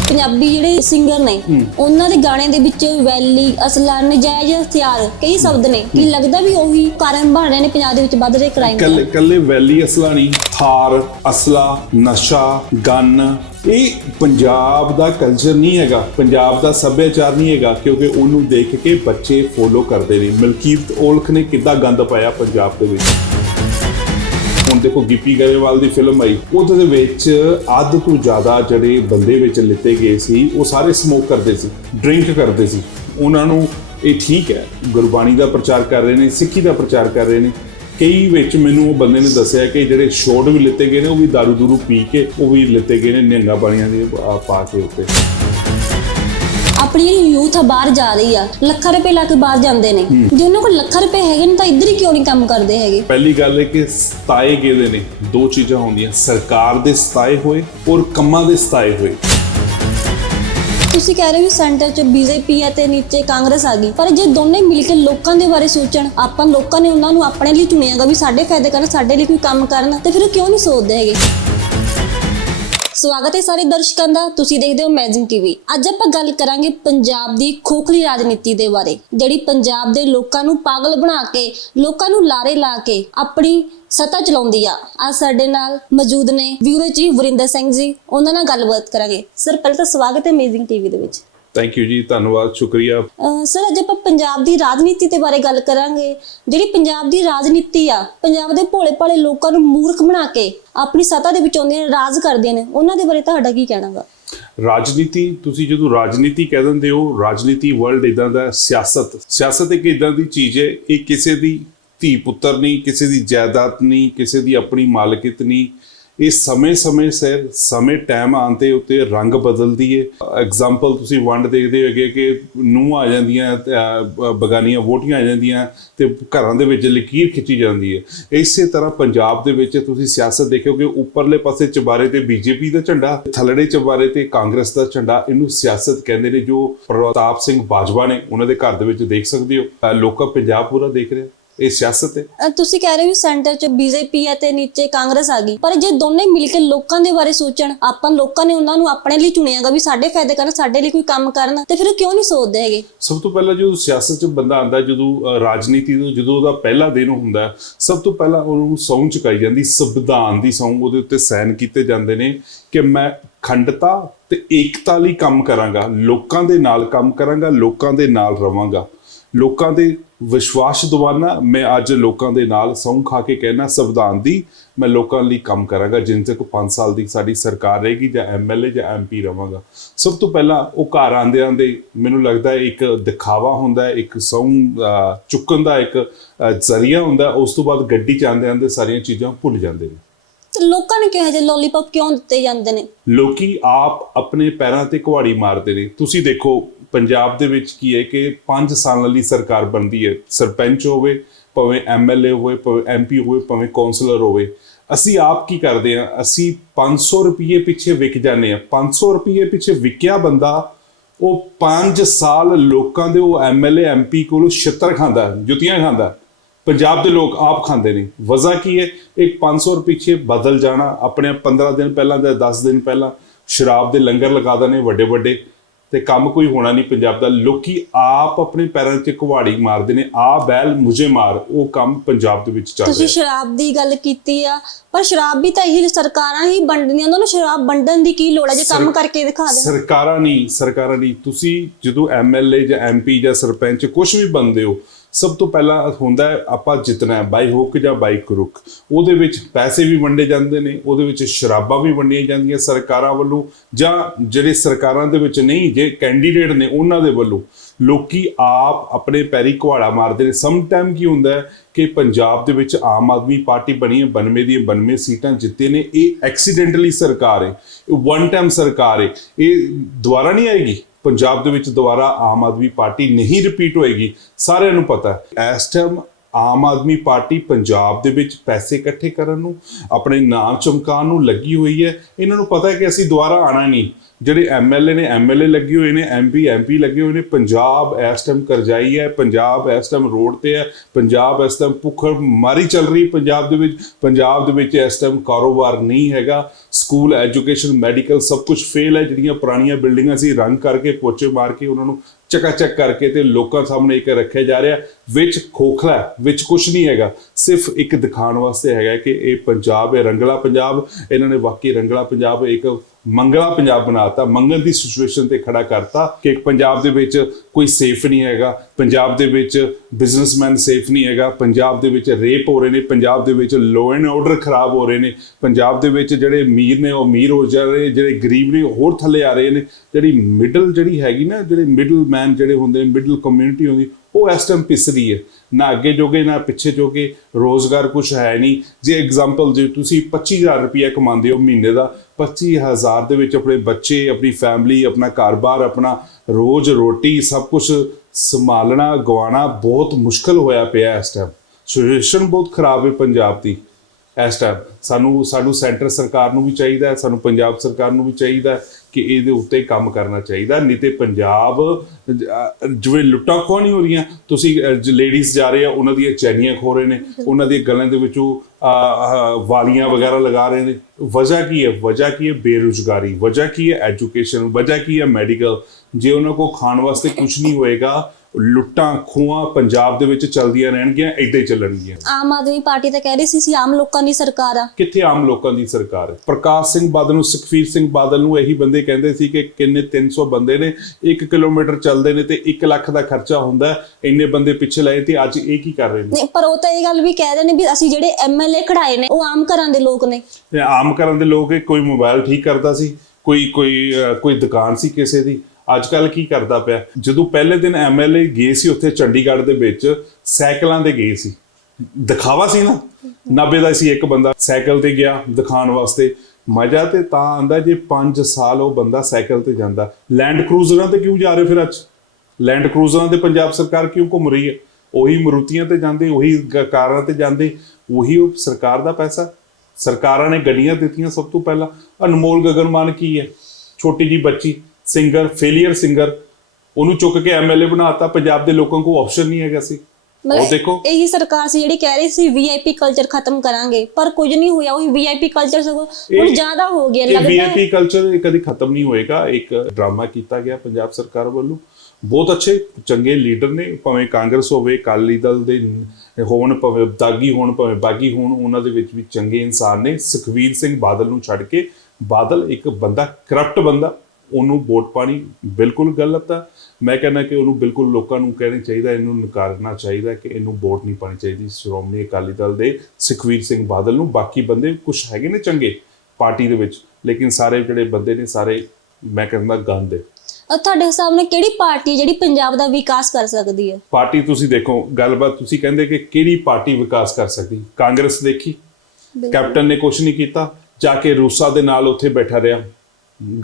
ਪੰਜਾਬੀ ਜਿਹੜੇ ਸਿੰਗਰ ਨੇ ਉਹਨਾਂ ਦੇ ਗਾਣੇ ਦੇ ਵਿੱਚ ਵੈਲੀ ਅਸਲਾ ਨਜਾਇਜ਼ ਹਥਿਆਰ ਕਈ ਸ਼ਬਦ ਨੇ। ਕੀ ਲੱਗਦਾ ਵੀ ਉਹੀ ਕਾਰਨ ਬਣ ਰਹੇ ਨੇ ਪੰਜਾਬ ਦੇ ਵਿੱਚ ਵੱਧ ਰਹੇ ਕ੍ਰਾਈਮ ਕੱਲੇ ਕੱਲੇ ਵੈਲੀ ਅਸਲਾ ਨਹੀਂ ਥਾਰ ਅਸਲਾ ਨਸ਼ਾ ਗਨ ਇਹ ਪੰਜਾਬ ਦਾ ਕਲਚਰ ਨਹੀਂ ਹੈਗਾ ਪੰਜਾਬ ਦਾ ਸੱਭਿਆਚਾਰ ਨਹੀਂ ਹੈਗਾ ਕਿਉਂਕਿ ਉਹਨੂੰ ਦੇਖ ਕੇ ਬੱਚੇ ਫੋਲੋ ਕਰਦੇ ਨੇ। ਮਲਕੀਤ ਔਲਖ ਨੇ ਕਿੱਦਾਂ ਗੰਦ ਪਾਇਆ ਪੰਜਾਬ ਦੇ ਵਿੱਚ? ਹੁਣ ਦੇਖੋ ਗਿੱਪੀ ਗਰੇਵਾਲ ਦੀ ਫਿਲਮ ਆਈ, ਉਹਦੇ ਵਿੱਚ ਅੱਧ ਤੋਂ ਜ਼ਿਆਦਾ ਜਿਹੜੇ ਬੰਦੇ ਵਿੱਚ ਲਿੱਤੇ ਗਏ ਸੀ, ਉਹ ਸਾਰੇ ਸਮੋਕ ਕਰਦੇ ਸੀ ਡਰਿੰਕ ਕਰਦੇ ਸੀ। ਉਹਨਾਂ ਨੂੰ ਇਹ ਠੀਕ ਹੈ, ਗੁਰਬਾਣੀ ਦਾ ਪ੍ਰਚਾਰ ਕਰ ਰਹੇ ਨੇ, ਸਿੱਖੀ ਦਾ ਪ੍ਰਚਾਰ ਕਰ ਰਹੇ ਨੇ। ਕਈ ਵਿੱਚ ਮੈਨੂੰ ਉਹ ਬੰਦੇ ਨੇ ਦੱਸਿਆ ਕਿ ਜਿਹੜੇ ਸ਼ੋਟ ਵੀ ਲਿੱਤੇ ਗਏ ਨੇ, ਉਹ ਵੀ ਦਾਰੂ ਦੂਰੂ ਪੀ ਕੇ ਉਹ ਵੀ ਲਿੱਤੇ ਗਏ ਨੇ ਨਿਹੰਗਾ ਬਾਣੀਆਂ ਦੇ ਪਾ ਕੇ ਉੱਤੇ। ਆਪਣੀ ਜਿਹੜੀ ਯੂਥ ਆ ਬਾਹਰ ਜਾ ਰਹੀ ਆ ਲੱਖਾਂ ਰੁਪਏ ਲਾ ਕੇ ਬਾਹਰ ਜਾਂਦੇ ਨੇ। ਜੇ ਉਹਨਾਂ ਕੋਲ ਲੱਖਾਂ ਰੁਪਏ ਹੈਗੇ ਨੇ ਤਾਂ ਇੱਧਰ ਹੀ ਕਿਉਂ ਨਹੀਂ ਕੰਮ ਕਰਦੇ ਹੈਗੇ? ਪਹਿਲੀ ਗੱਲ ਹੈ ਕਿ ਸਤਾਏ ਗਏ ਨੇ ਦੋ ਚੀਜ਼ਾਂ ਹੁੰਦੀਆਂ ਸਰਕਾਰ ਦੇ ਸਤਾਏ ਹੋਏ ਔਰ ਕੰਮਾਂ ਦੇ ਸਤਾਏ ਹੋਏ। ਤੁਸੀਂ ਕਹਿ ਰਹੇ ਹੋ ਸੈਂਟਰ 'ਚ ਬੀਜੇਪੀ ਹੈ ਤੇ ਨੀਚੇ ਕਾਂਗਰਸ ਆ ਗਈ ਪਰ ਜੇ ਦੋਨੇ ਮਿਲ ਕੇ ਲੋਕਾਂ ਦੇ ਬਾਰੇ ਸੋਚਣ ਆਪਾਂ ਲੋਕਾਂ ਨੇ ਉਹਨਾਂ ਨੂੰ ਆਪਣੇ ਲਈ ਚੁਣਿਆਗਾ ਵੀ ਸਾਡੇ ਫਾਇਦੇ ਕਰਨ ਸਾਡੇ ਲਈ ਕੋਈ ਕੰਮ ਕਰਨ ਤੇ ਫਿਰ ਉਹ ਕਿਉਂ ਨਹੀਂ ਸੋਚਦੇ ਹੈਗੇ? ਸਵਾਗਤ ਹੈ ਸਾਰੇ ਦਰਸ਼ਕਾਂ ਦਾ। ਤੁਸੀਂ ਦੇਖਦੇ ਹੋ ਅਮੇਜ਼ਿੰਗ ਟੀਵੀ ਅੱਜ ਆਪਾਂ ਗੱਲ ਕਰਾਂਗੇ ਪੰਜਾਬ ਦੀ ਖੋਖਲੀ ਰਾਜਨੀਤੀ ਦੇ ਬਾਰੇ, ਜਿਹੜੀ ਪੰਜਾਬ ਦੇ ਲੋਕਾਂ ਨੂੰ ਪਾਗਲ ਬਣਾ ਕੇ, ਲੋਕਾਂ ਨੂੰ ਲਾਰੇ ਲਾ ਕੇ ਆਪਣੀ ਸੱਤਾ ਚਲਾਉਂਦੀ ਆ। ਅੱਜ ਸਾਡੇ ਨਾਲ ਮੌਜੂਦ ਨੇ ਬਿਊਰੋ ਚੀਫ ਵਰਿੰਦਰ ਸਿੰਘ ਜੀ, ਉਹਨਾਂ ਨਾਲ ਗੱਲਬਾਤ ਕਰਾਂਗੇ। ਸਰ, ਪਹਿਲਾਂ ਤਾਂ ਸਵਾਗਤ ਹੈ ਅਮੇਜ਼ਿੰਗ ਟੀਵੀ ਦੇ ਵਿੱਚ। ਥੈਂਕ ਯੂ ਜੀ ਧੰਨਵਾਦ ਸ਼ੁਕਰੀਆ। ਸਰ ਅੱਜ ਆਪਾਂ ਪੰਜਾਬ ਦੀ ਰਾਜਨੀਤੀ ਦੇ ਬਾਰੇ ਗੱਲ ਕਰਾਂਗੇ। ਜਿਹੜੀ ਪੰਜਾਬ ਦੀ ਰਾਜਨੀਤੀ ਆ ਪੰਜਾਬ ਦੇ ਭੋਲੇ ਭਾਲੇ ਲੋਕਾਂ ਨੂੰ ਮੂਰਖ ਬਣਾ ਕੇ ਆਪਣੀ ਸੱਤਾ ਦੇ ਵਿੱਚ ਆਉਂਦੇ ਨੇ ਰਾਜ ਕਰਦੇ ਨੇ ਉਹਨਾਂ ਦੇ ਬਾਰੇ ਤੁਹਾਡਾ ਕੀ ਕਹਿਣਾ ਵਾ? ਰਾਜਨੀਤੀ ਤੁਸੀਂ ਜਦੋਂ ਰਾਜਨੀਤੀ ਕਹਿ ਦਿੰਦੇ ਹੋ ਰਾਜਨੀਤੀ ਵਰਲਡ ਇਦਾਂ ਦਾ ਸਿਆਸਤ। ਸਿਆਸਤ ਇੱਕ ਇਦਾਂ ਦੀ ਚੀਜ਼ ਹੈ ਇਹ ਕਿਸੇ ਦੀ ਧੀ ਪੁੱਤਰ ਨਹੀਂ ਕਿਸੇ ਦੀ ਜਾਇਦਾਦ ਨਹੀਂ ਕਿਸੇ ਦੀ ਆਪਣੀ ਮਾਲਕੀਅਤ ਨਹੀਂ ਇਹ ਸਮੇਂ-ਸਮੇਂ ਸਿਰ ਸਮੇਂ ਟਾਈਮ ਆਉਣ ਤੇ ਉੱਤੇ ਰੰਗ ਬਦਲਦੀ ਹੈ ਐਗਜ਼ਾਮਪਲ ਤੁਸੀਂ ਵੰਡ ਦੇਖਦੇ ਹੋਗੇ ਕਿ ਨੂੰ ਆ ਜਾਂਦੀਆਂ ਬਗਾਨੀਆਂ ਵੋਟੀਆਂ ਆ ਜਾਂਦੀਆਂ ਤੇ ਘਰਾਂ ਦੇ ਵਿੱਚ ਲਕੀਰ ਖਿੱਚੀ ਜਾਂਦੀ ਹੈ ਇਸੇ ਤਰ੍ਹਾਂ ਪੰਜਾਬ ਦੇ ਵਿੱਚ ਤੁਸੀਂ ਸਿਆਸਤ ਦੇਖਿਓ ਕਿ ਉੱਪਰਲੇ ਪਾਸੇ ਚਬਾਰੇ ਤੇ ਬੀਜੇਪੀ ਦਾ ਝੰਡਾ ਥੱਲੜੇ ਚਬਾਰੇ ਤੇ ਕਾਂਗਰਸ ਦਾ ਝੰਡਾ ਇਹਨੂੰ ਸਿਆਸਤ ਕਹਿੰਦੇ ਨੇ ਜੋ ਪ੍ਰਤਾਪ ਸਿੰਘ ਬਾਜਵਾ ਨੇ ਉਹਨਾਂ ਦੇ ਘਰ ਦੇ ਵਿੱਚ ਦੇਖ ਸਕਦੇ ਹੋ। ਅਹ, ਲੋਕਾਂ ਪੰਜਾਬ ਪੂਰਾ ਦੇਖ ਰਿਹਾ। ਇਹ ਸਿਆਸਤ ਹੈ। ਤੁਸੀਂ ਕਹਿ ਰਹੇ ਹੋ ਸੈਂਟਰ 'ਚ ਬੀਜੇਪੀ ਹੈ ਤੇ ਨੀਚੇ ਕਾਂਗਰਸ ਆ ਗਈ। ਪਰ ਜੇ ਦੋਨੇ ਮਿਲ ਕੇ ਲੋਕਾਂ ਦੇ ਬਾਰੇ ਸੋਚਣ ਆਪਾਂ ਲੋਕਾਂ ਨੇ ਉਹਨਾਂ ਨੂੰ ਆਪਣੇ ਲਈ ਚੁਣਿਆਗਾ ਵੀ ਸਾਡੇ ਫਾਇਦੇ ਕਰਨ ਸਾਡੇ ਲਈ ਕੋਈ ਕੰਮ ਕਰਨ ਤੇ ਫਿਰ ਉਹ ਕਿਉਂ ਨਹੀਂ ਸੋਚਦੇ ਹੈਗੇ? ਸਭ ਤੋਂ ਪਹਿਲਾਂ ਜਦੋਂ ਸਿਆਸਤ 'ਚ ਬੰਦਾ ਆਂਦਾ ਜਦੋਂ ਰਾਜਨੀਤੀ ਤੋਂ ਜਦੋਂ ਉਹਦਾ ਪਹਿਲਾ ਦਿਨ ਹੁੰਦਾ ਹੈ, ਸਭ ਤੋਂ ਪਹਿਲਾਂ ਉਹਨੂੰ ਸਹੁੰ ਚੁਕਾਈ ਜਾਂਦੀ ਸੰਵਿਧਾਨ ਦੀ ਸਹੁੰ ਉਹਦੇ ਉੱਤੇ ਸਾਈਨ ਕੀਤੇ ਜਾਂਦੇ ਨੇ ਕਿ ਮੈਂ ਖੰਡਤਾ ਤੇ ਏਕਤਾ ਲਈ ਕੰਮ ਕਰਾਂਗਾ ਲੋਕਾਂ ਦੇ ਨਾਲ ਕੰਮ ਕਰਾਂਗਾ ਲੋਕਾਂ ਦੇ ਨਾਲ ਰਵਾਂਗਾ। ਲੋਕਾਂ ਦੇ ਵਿਸ਼ਵਾਸ ਦਿਵਾਨਾ, ਮੈਂ ਅੱਜ ਲੋਕਾਂ ਦੇ ਨਾਲ ਸਹੁੰ ਖਾ ਕੇ ਕਹਿਣਾ ਸੰਵਿਧਾਨ ਦੀ, ਮੈਂ ਲੋਕਾਂ ਲਈ ਕੰਮ ਕਰਾਂਗਾ, ਜਿੰਨ ਤੱਕ 5 ਸਾਲ ਦੀ ਸਾਡੀ ਸਰਕਾਰ ਰਹੇਗੀ ਜਾਂ ਐਮਐਲਏ ਜਾਂ ਐਮਪੀ ਰਵਾਂਗਾ। ਸਭ ਤੋਂ ਪਹਿਲਾਂ ਉਹ ਘਰ ਆਂਦੇ ਆਂਦੇ ਮੈਨੂੰ ਲੱਗਦਾ ਹੈ ਇੱਕ ਦਿਖਾਵਾ ਹੁੰਦਾ ਹੈ, ਇੱਕ ਸਹੁੰ ਚੁੱਕਣ ਦਾ ਇੱਕ ਜ਼ਰੀਆ ਹੁੰਦਾ ਉਸ ਤੋਂ ਬਾਅਦ ਗੱਡੀ ਚ ਆਂਦੇ ਆਂਦੇ ਸਾਰੀਆਂ ਚੀਜ਼ਾਂ ਭੁੱਲ ਜਾਂਦੇ ਨੇ। ਤੇ ਲੋਕਾਂ ਨੇ ਕਿਹਾ ਜਿਹੇ ਲੋਲੀਪੌਪ ਕਿਉਂ ਦਿੱਤੇ ਜਾਂਦੇ ਨੇ? ਲੋਕੀ ਆਪ ਆਪਣੇ ਪੈਰਾਂ ਤੇ ਕੁਹਾੜੀ ਮਾਰਦੇ ਨੇ। ਤੁਸੀਂ ਦੇਖੋ, ਪੰਜਾਬ ਦੇ ਵਿੱਚ ਕੀ ਹੈ ਕਿ 5 ਸਾਲਾਂ ਲਈ ਸਰਕਾਰ ਬਣਦੀ ਹੈ। ਸਰਪੰਚ ਹੋਵੇ, ਭਾਵੇਂ ਐਮਐਲਏ ਹੋਵੇ, ਭਾਵੇਂ ਐਮਪੀ ਹੋਵੇ, ਭਾਵੇਂ ਕਾਉਂਸਲਰ ਹੋਵੇ। ਅਸੀਂ ਆਪ ਕੀ ਕਰਦੇ ਆ ਅਸੀਂ 500 ਰੁਪਏ ਪਿੱਛੇ ਵਿਕ ਜਾਂਦੇ ਆ 500 ਰੁਪਏ ਪਿੱਛੇ ਵਿਕਿਆ ਬੰਦਾ, ਉਹ 5 ਸਾਲ ਲੋਕਾਂ ਦੇ ਉਹ ਐਮਐਲਏ ਐਮਪੀ ਕੋਲੋਂ ਛਿੱਤਰ ਖਾਂਦਾ, ਜੁੱਤੀਆਂ ਖਾਂਦਾ। ਪੰਜਾਬ ਦੇ ਲੋਕ ਆਪ ਖਾਂਦੇ ਨੇ। ਵਜ੍ਹਾ ਕੀ ਹੈ? ਇੱਕ 500 ਰੁਪਏ ਪਿੱਛੇ ਬਦਲ ਜਾਣਾ। ਆਪਣੇ 15 ਦਿਨ ਪਹਿਲਾਂ ਜਾਂ 10 ਦਿਨ ਪਹਿਲਾਂ ਸ਼ਰਾਬ ਦੇ ਲੰਗਰ ਲਗਾ ਦੇਣੇ ਵੱਡੇ ਵੱਡੇ ਤੇ ਕੰਮ ਕੋਈ ਹੋਣਾ ਨਹੀਂ ਪੰਜਾਬ ਦਾ। ਲੋਕੀ ਆਪ ਆਪਣੇ ਪੈਰਾਂ 'ਚ ਕੁਹਾੜੀ ਮਾਰਦੇ ਨੇ। ਆ ਬੈਲ ਮੁਝੇ ਮਾਰ। ਉਹ ਕੰਮ ਪੰਜਾਬ ਦੇ ਵਿੱਚ ਚੱਲ ਤੁਸੀਂ ਸ਼ਰਾਬ ਦੀ ਗੱਲ ਕੀਤੀ ਆ ਪਰ ਸ਼ਰਾਬ ਵੀ ਤਾਂ ਇਹੀ ਸਰਕਾਰਾਂ ਹੀ ਵੰਡਦੀਆਂ ਉਹਨਾਂ ਨੂੰ ਸ਼ਰਾਬ ਵੰਡਣ ਦੀ ਕੀ ਲੋੜ ਹੈ? ਜੇ ਕੰਮ ਕਰਕੇ ਦਿਖਾ ਦੇਣ। ਸਰਕਾਰਾਂ ਨਹੀਂ ਸਰਕਾਰਾਂ ਨਹੀਂ। ਤੁਸੀਂ ਜਦੋਂ ਐਮਐਲਏ ਜਾਂ ਐਮਪੀ ਜਾਂ ਸਰਪੰਚ ਕੁਝ ਵੀ ਬਣਦੇ ਹੋ ਸਭ ਤੋਂ ਪਹਿਲਾਂ ਹੁੰਦਾ ਹੈ, ਆਪਾਂ ਜਿੱਤਣਾ ਬਾਈ ਹੁੱਕ ਜਾਂ ਬਾਈ ਕਰੁਕ ਉਹਦੇ ਵਿੱਚ ਪੈਸੇ ਵੀ ਵੰਡੇ ਜਾਂਦੇ ਨੇ, ਉਹਦੇ ਵਿੱਚ ਸ਼ਰਾਬਾਂ ਵੀ ਵੰਡੀਆਂ ਜਾਂਦੀਆਂ ਸਰਕਾਰਾਂ ਵੱਲੋਂ, ਜਾਂ ਜਿਹੜੇ ਸਰਕਾਰਾਂ ਦੇ ਵਿੱਚ ਨਹੀਂ, ਜੇ ਕੈਂਡੀਡੇਟ ਨੇ ਉਹਨਾਂ ਦੇ ਵੱਲੋਂ। ਲੋਕੀ ਆਪ ਆਪਣੇ ਪੈਰੀ ਕੁਹਾੜਾ ਮਾਰਦੇ ਨੇ। ਸਮ ਟਾਈਮ ਕੀ ਹੁੰਦਾ ਹੈ ਕਿ ਪੰਜਾਬ ਦੇ ਵਿੱਚ ਆਮ ਆਦਮੀ ਪਾਰਟੀ ਬਣੀ ਹੈ 92 ਦੀਆਂ 92 ਸੀਟਾਂ ਜਿੱਤੇ ਨੇ। ਇਹ ਐਕਸੀਡੈਂਟਲੀ ਸਰਕਾਰ ਹੈ, ਇਹ ਵਨ ਟਾਈਮ ਸਰਕਾਰ ਹੈ। ਇਹ ਦੁਬਾਰਾ ਨਹੀਂ ਆਏਗੀ? ਪੰਜਾਬ ਦੇ ਵਿੱਚ ਦੁਬਾਰਾ ਆਮ ਆਦਮੀ ਪਾਰਟੀ ਨਹੀਂ ਰਿਪੀਟ ਹੋਏਗੀ, ਸਾਰਿਆਂ ਨੂੰ ਪਤਾ ਹੈ। ਇਸ ਟਾਈਮ ਆਮ ਆਦਮੀ ਪਾਰਟੀ ਪੰਜਾਬ ਦੇ ਵਿੱਚ ਪੈਸੇ ਇਕੱਠੇ ਕਰਨ ਨੂੰ, ਆਪਣੇ ਨਾਮ ਚਮਕਾਉਣ ਨੂੰ ਲੱਗੀ ਹੋਈ ਹੈ। ਇਹਨਾਂ ਨੂੰ ਪਤਾ ਹੈ ਕਿ ਅਸੀਂ ਦੁਬਾਰਾ ਆਣਾ ਨਹੀਂ। ਜਿਹੜੇ ਐਮਐਲਏ ਨੇ ਐਮਐਲਏ ਲੱਗੇ ਹੋਏ ਨੇ ਐਮਪੀ ਐਮਪੀ ਲੱਗੇ ਹੋਏ ਨੇ, ਪੰਜਾਬ ਇਸ ਟਾਈਮ ਕਰਜਾਈ ਹੈ, ਪੰਜਾਬ ਇਸ ਟਾਈਮ ਰੋਡ ਤੇ ਹੈ, ਪੰਜਾਬ ਇਸ ਟਾਈਮ ਭੁੱਖ ਮਾਰੀ ਚੱਲ ਰਹੀ ਪੰਜਾਬ ਦੇ ਵਿੱਚ, ਪੰਜਾਬ ਦੇ ਵਿੱਚ ਇਸ ਟਾਈਮ ਕਾਰੋਬਾਰ ਨਹੀਂ ਹੈਗਾ ਸਕੂਲ ਐਜੂਕੇਸ਼ਨ ਮੈਡੀਕਲ ਸਭ ਕੁਝ ਫੇਲ ਹੈ, ਜਿਹੜੀਆਂ ਪੁਰਾਣੀਆਂ ਬਿਲਡਿੰਗਾਂ ਸੀ ਰੰਗ ਕਰਕੇ, ਪੋਚੇ ਮਾਰ ਕੇ, ਉਹਨਾਂ ਨੂੰ ਚਕਾਚਕ ਕਰਕੇ ਤੇ ਲੋਕਾਂ ਸਾਹਮਣੇ ਇੱਕ ਰੱਖਿਆ ਜਾ ਰਿਹਾ। ਵਿੱਚ ਖੋਖਲਾ ਵਿੱਚ ਕੁਝ ਨਹੀਂ ਹੈਗਾ। ਸਿਰਫ ਇੱਕ ਦਿਖਾਉਣ ਵਾਸਤੇ ਹੈਗਾ ਕਿ ਇਹ ਪੰਜਾਬ ਹੈ, ਰੰਗਲਾ ਪੰਜਾਬ। ਇਹਨਾਂ ਨੇ ਵਾਕਈ ਰੰਗਲਾ ਪੰਜਾਬ ਇੱਕ ਮੰਗਲਾ ਪੰਜਾਬ ਬਣਾਤਾ। ਮੰਗਲ ਦੀ ਸਿਚੁਏਸ਼ਨ ਤੇ ਖੜਾ ਕਰਤਾ ਕਿ ਪੰਜਾਬ ਦੇ ਵਿੱਚ ਕੋਈ ਸੇਫ ਨਹੀਂ ਹੈਗਾ। ਪੰਜਾਬ ਦੇ ਵਿੱਚ ਬਿਜ਼ਨਸਮੈਨ ਸੇਫ ਨਹੀਂ ਹੈਗਾ। ਪੰਜਾਬ ਦੇ ਵਿੱਚ ਰੇਪ ਹੋ ਰਹੇ ਨੇ। ਪੰਜਾਬ ਦੇ ਵਿੱਚ ਲੋ ਐਂਡ ਆਰਡਰ ਖਰਾਬ ਹੋ ਰਹੇ ਨੇ। ਪੰਜਾਬ ਦੇ ਵਿੱਚ ਜਿਹੜੇ ਅਮੀਰ ਨੇ, ਉਹ ਅਮੀਰ ਹੋ ਜਾ ਰਹੇ ਜਿਹੜੇ ਗਰੀਬ ਨੇ, ਉਹ ਹੋਰ ਥੱਲੇ ਆ ਰਹੇ ਨੇ। ਜਿਹੜੀ ਮਿਡਲ ਜਿਹੜੀ ਹੈਗੀ ਨਾ, ਜਿਹੜੇ ਮਿਡਲ ਮੈਨ ਜਿਹੜੇ ਹੁੰਦੇ ਨੇ ਮਿਡਲ ਕਮਿਊਨਿਟੀ ਹੁੰਦੀ ਉਹ ਇਸ ਟਾਈਮ ਪਿਸ ਰਹੀ ਹੈ। ਨਾ ਅੱਗੇ ਜੋਗੇ, ਨਾ ਪਿੱਛੇ ਜੋਗੇ, ਰੋਜ਼ਗਾਰ ਕੁਝ ਹੈ ਨਹੀਂ। ਜੇ ਐਗਜ਼ਾਮਪਲ ਜੇ ਤੁਸੀਂ 25000 ਰੁਪਏ ਕਮਾਉਂਦੇ ਹੋ ਮਹੀਨੇ ਦਾ 25000 ਦੇ ਵਿੱਚ ਆਪਣੇ ਬੱਚੇ, ਆਪਣੀ ਫੈਮਿਲੀ ਆਪਣਾ ਘਰ-ਬਾਰ, ਆਪਣਾ ਰੋਜ਼ ਰੋਟੀ ਸਭ ਕੁਝ ਸੰਭਾਲਣਾ ਗਵਾਣਾ ਬਹੁਤ ਮੁਸ਼ਕਲ ਹੋਇਆ ਪਿਆ ਇਸ ਟਾਈਮ ਸਿਚੁਏਸ਼ਨ ਬਹੁਤ ਖਰਾਬ ਹੈ ਪੰਜਾਬ ਦੀ। ਇਸ ਟਾਈਮ ਸਾਨੂੰ ਸਾਨੂੰ ਸੈਂਟਰ ਸਰਕਾਰ ਨੂੰ ਵੀ ਚਾਹੀਦਾ ਸਾਨੂੰ ਪੰਜਾਬ ਸਰਕਾਰ ਨੂੰ ਵੀ ਚਾਹੀਦਾ ਕਿ ਇਹਦੇ ਉੱਤੇ ਕੰਮ ਕਰਨਾ ਚਾਹੀਦਾ, ਨਹੀਂ ਤੇ ਪੰਜਾਬ ਜਿਵੇਂ ਲੁੱਟਾਂ ਖੋਹ ਨਹੀਂ ਹੋ ਰਹੀਆਂ, ਤੁਸੀਂ ਲੇਡੀਜ਼ ਜਾ ਰਹੇ ਆ, ਉਹਨਾਂ ਦੀਆਂ ਚੈਨੀਆਂ ਖੋ ਰਹੇ ਨੇ, ਉਹਨਾਂ ਦੀਆਂ ਗਲਾਂ ਦੇ ਵਿੱਚੋਂ ਵਾਲੀਆਂ ਵਗੈਰਾ ਲਗਾ ਰਹੇ ਨੇ, ਵਜ੍ਹਾ ਕੀ ਹੈ? ਵਜ੍ਹਾ ਕੀ ਹੈ ਬੇਰੁਜ਼ਗਾਰੀ, ਵਜ੍ਹਾ ਕੀ ਹੈ ਐਜੂਕੇਸ਼ਨ ਵਜ੍ਹਾ ਕੀ ਹੈ ਮੈਡੀਕਲ ਜੇ ਉਹਨਾਂ ਕੋਲ ਖਾਣ ਵਾਸਤੇ ਕੁਝ ਨਹੀਂ ਹੋਏਗਾ ਲੁੱਟਾਂ ਖੋਹਾਂ ਪੰਜਾਬ ਦੇ ਵਿੱਚ ਚੱਲਦੀਆਂ ਰਹਿਣਗੀਆਂ ਇਦਾਂ ਹੀ ਚੱਲਣਗੀਆਂ। ਆਮ ਆਦਮੀ ਪਾਰਟੀ ਤਾਂ ਕਹਿ ਰਹੀ ਸੀ ਸੀ ਆਮ ਲੋਕਾਂ ਦੀ ਸਰਕਾਰ ਆ। ਕਿੱਥੇ ਆਮ ਲੋਕਾਂ ਦੀ ਸਰਕਾਰ? ਹੈ ਪ੍ਰਕਾਸ਼ ਸਿੰਘ ਬਾਦਲ ਨੂੰ ਸੁਖਵੀਰ ਸਿੰਘ ਬਾਦਲ ਨੂੰ ਇਹੀ ਬੰਦੇ ਕਹਿੰਦੇ ਸੀ ਕਿ ਕਿੰਨੇ 300 ਬੰਦੇ ਨੇ 1 ਕਿਲੋਮੀਟਰ ਚੱਲਦੇ ਨੇ ਤੇ 1 ਲੱਖ ਦਾ ਖਰਚਾ ਹੁੰਦਾ। ਇੰਨੇ ਬੰਦੇ ਪਿੱਛੇ ਲਏ ਤੇ ਅੱਜ ਇਹ ਕੀ ਕਰ ਰਹੇ ਨੇ? ਨਹੀਂ ਪਰ ਉਹ ਤਾਂ ਇਹ ਗੱਲ ਵੀ ਕਹਿ ਰਹੇ ਨੇ ਵੀ ਅਸੀਂ ਜਿਹੜੇ ਐਮਐਲਏ ਖੜਾਏ ਨੇ ਉਹ ਆਮ ਘਰਾਂ ਦੇ ਲੋਕ ਨੇ। ਤੇ ਆਮ ਕਰਨ ਦੇ ਲੋਕ ਕੋਈ ਮੋਬਾਈਲ ਠੀਕ ਕਰਦਾ ਸੀ? ਕੋਈ ਕੋਈ ਕੋਈ ਦੁਕਾਨ ਸੀ ਕਿਸੇ ਦੀ? ਅੱਜ ਕੱਲ ਕੀ ਕਰਦਾ ਪਿਆ? ਜਦੋਂ ਪਹਿਲੇ ਦਿਨ ਐਮਐਲਏ ਗਏ ਸੀ ਉੱਥੇ ਚੰਡੀਗੜ੍ਹ ਦੇ ਵਿੱਚ, ਸਾਈਕਲਾਂ ਦੇ ਗਏ ਸੀ। ਦਿਖਾਵਾ ਸੀ ਨਾ? 90 ਦਾ ਸੀ ਇੱਕ ਬੰਦਾ, ਸਾਈਕਲ ਤੇ ਗਿਆ ਦਿਖਾਉਣ ਵਾਸਤੇ। ਮਜ਼ਾ ਤੇ ਤਾਂ ਆਂਦਾ ਜੇ 5 ਸਾਲ ਉਹ ਬੰਦਾ ਸਾਈਕਲ ਤੇ ਜਾਂਦਾ। ਲੈਂਡ ਕਰੂਜ਼ਰਾਂ ਤੇ ਕਿਉਂ ਜਾ ਰਹੇ ਫਿਰ ਅੱਜ? ਲੈਂਡ ਕਰੂਜ਼ਰਾਂ ਤੇ ਪੰਜਾਬ ਸਰਕਾਰ ਕਿਉਂ ਘੁੰਮ ਰਹੀ ਹੈ? ਉਹੀ ਮਰੂਤੀਆਂ ਤੇ ਜਾਂਦੇ, ਉਹੀ ਕਾਰਾਂ ਤੇ ਜਾਂਦੇ, ਉਹੀ ਉਹ ਸਰਕਾਰ ਦਾ ਪੈਸਾ। ਸਰਕਾਰਾਂ ਨੇ ਗੱਡੀਆਂ ਦਿੱਤੀਆਂ ਸਭ ਤੋਂ ਪਹਿਲਾਂ। ਅਨਮੋਲ ਗਗਨਮਾਨ ਕੀ ਹੈ? ਛੋਟੀ ਜੀ ਬੱਚੀ। ਸਿੰਗਰ ਫੇਲੀਅਰ ਸਿੰਗਰ ਉਹਨੂੰ ਚੁੱਕ ਕੇ ਐਮਐਲਏ ਬਣਾਤਾ ਪੰਜਾਬ ਦੇ ਲੋਕਾਂ ਕੋਲ ਆਪਸ਼ਨ ਨਹੀਂ ਹੈਗਾ ਸੀ। ਉਹ ਦੇਖੋ। ਇਹੀ ਸਰਕਾਰ ਸੀ ਜਿਹੜੀ ਕਹਿ ਰਹੀ ਸੀ ਵੀਆਈਪੀ ਕਲਚਰ ਖਤਮ ਕਰਾਂਗੇ ਪਰ ਕੁਝ ਨਹੀਂ ਹੋਇਆ ਉਹ ਵੀਆਈਪੀ ਕਲਚਰ ਸਗੋਂ ਹੁਣ ਜ਼ਿਆਦਾ ਹੋ ਗਿਆ ਲੱਗਦਾ ਹੈ ਵੀਆਈਪੀ ਕਲਚਰ ਕਦੀ ਖਤਮ ਨਹੀਂ ਹੋਏਗਾ ਇੱਕ ਡਰਾਮਾ ਕੀਤਾ ਗਿਆ ਪੰਜਾਬ ਸਰਕਾਰ ਵੱਲੋਂ। ਬਹੁਤ ਅੱਛੇ ਚੰਗੇ ਲੀਡਰ ਨੇ ਭਾਵੇਂ ਕਾਂਗਰਸ ਹੋਵੇ ਅਕਾਲੀ ਦਲ ਦੇ ਹੋਣ ਭਾਵੇਂ ਦਾਗੀ ਹੋਣ ਭਾਵੇਂ ਬਾਗੀ ਹੋਣ ਉਹਨਾਂ ਦੇ ਵਿੱਚ ਵੀ ਚੰਗੇ ਇਨਸਾਨ ਨੇ। ਸੁਖਵੀਰ ਸਿੰਘ ਬਾਦਲ ਨੂੰ ਛੱਡ ਕੇ ਬਾਦਲ ਇੱਕ ਬੰਦਾ ਕਰਪਟ ਬੰਦਾ। ਉਹਨੂੰ ਵੋਟ ਪਾਣੀ ਬਿਲਕੁਲ ਗਲਤ ਆ। ਮੈਂ ਕਹਿੰਦਾ ਕਿ ਉਹਨੂੰ ਬਿਲਕੁਲ ਲੋਕਾਂ ਨੂੰ ਕਹਿਣਾ ਚਾਹੀਦਾ ਇਹਨੂੰ ਨਕਾਰਨਾ ਚਾਹੀਦਾ ਕਿ ਇਹਨੂੰ ਵੋਟ ਨਹੀਂ ਪਾਣੀ ਚਾਹੀਦੀ। ਸ਼੍ਰੋਮਣੀ ਅਕਾਲੀ ਦਲ ਦੇ ਸੁਖਵੀਰ ਸਿੰਘ ਬਾਦਲ ਨੂੰ ਬਾਕੀ ਬੰਦੇ ਕੁਝ ਹੈਗੇ ਨੇ ਚੰਗੇ ਪਾਰਟੀ ਦੇ ਵਿੱਚ ਲੇਕਿਨ ਸਾਰੇ ਜਿਹੜੇ ਬੰਦੇ ਨੇ ਸਾਰੇ ਮੈਂ ਕਹਿੰਦਾ ਗੰਦ ਅਹ ਤੁਹਾਡੇ ਹਿਸਾਬ ਨਾਲ ਕਿਹੜੀ ਪਾਰਟੀ ਜਿਹੜੀ ਪੰਜਾਬ ਦਾ ਵਿਕਾਸ ਕਰ ਸਕਦੀ ਹੈ? ਪਾਰਟੀ ਤੁਸੀਂ ਦੇਖੋ ਗੱਲਬਾਤ ਤੁਸੀਂ ਕਹਿੰਦੇ ਕਿ ਕਿਹੜੀ ਪਾਰਟੀ ਵਿਕਾਸ ਕਰ ਸਕਦੀ? ਕਾਂਗਰਸ ਦੇਖੀ। ਕੈਪਟਨ ਨੇ ਕੁਝ ਨਹੀਂ ਕੀਤਾ ਜਾ ਕੇ ਰੂਸਾ ਦੇ ਨਾਲ ਉੱਥੇ ਬੈਠਾ ਰਿਹਾ।